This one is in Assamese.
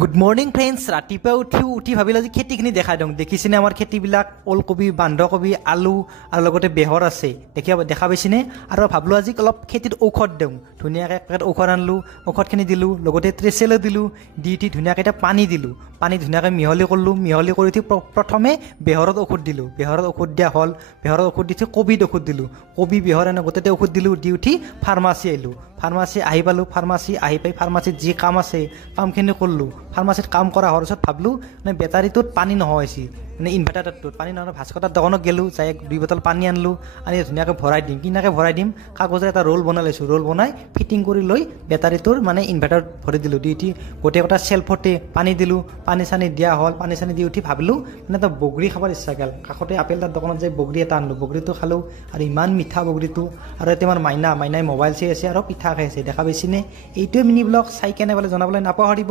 Good morning friends. ৰাতিপুৱা উঠি ভাবিলোঁ আজি খেতিখিনি দেখাই দিওঁ। দেখিছেনে আমাৰ খেতিবিলাক? ওলকবি, বন্ধাকবি, আলু আৰু লগতে বেহৰ আছে। দেখা পাইছেনে? আৰু ভাবিলোঁ আজি অলপ খেতিত ঔষধ দিওঁ। ধুনীয়াকৈ এক পেকেট ঔষধ আনিলোঁ, ঔষধখিনি দিলোঁ, লগতে ট্ৰেচেলো দিলোঁ, দি ধুনীয়াকৈ এতিয়া পানী দিলোঁ। পানী ধুনীয়াকৈ মিহলি কৰিলোঁ। মিহলি কৰি উঠি প্ৰথমে বেহৰত ঔষধ দিলোঁ। বেহৰত ঔষধ দিয়া হ'ল। বেহৰত ঔষধ দি কবিত ঔষধ দিলোঁ। কবি, বেহৰ এনে গোটেইতে ঔষধ দিলোঁ। দি উঠি ফাৰ্মাচী আহিলোঁ। ফাৰ্মাচী আহি পালোঁ। ফাৰ্মাচী আহি পাই ফাৰ্মাচীত যি কাম আছে কামখিনি কৰিলোঁ। ফাৰ্মাচীত কাম কৰা হোৱাৰ পিছত ভাবিলোঁ বেটাৰীটোত পানী নোহোৱা হৈছে, ইনভাৰ্টাৰটোত পানী নহয়। ভাস্কটাৰ দোকানত গ'লোঁ, যাই 2 বটল পানী আনিলোঁ। আনি ধুনীয়াকৈ ভৰাই দিম। কিনাকৈ ভৰাই দিম? কাগজৰ এটা ৰোল বনাই লৈছোঁ। ৰোল বনাই ফিটিং কৰি লৈ বেটাৰীটোৰ ইনভাৰ্টাৰত ভৰি দিলোঁ। দি উঠি গোটেইকেইটা চেল্ফতে পানী দিলোঁ। পানী চানী দিয়া হ'ল। পানী চানী দি উঠি ভাবিলোঁ এটা বগৰী খাবৰ ইচ্ছা গ'ল। কাষতে আপেল তাৰ দোকানত যাই বগৰী এটা আনিলোঁ। বগৰীটো খালোঁ আৰু ইমান মিঠা বগৰীটো। আৰু এতিয়া আমাৰ মাইনাই মোবাইল চাই আছে আৰু পিঠা খাই আছে। দেখা পাইছেনে? এইটোৱে মিনি ব্লগ। চাই কেনে বোলে জনাবলৈ নাপাহৰিব।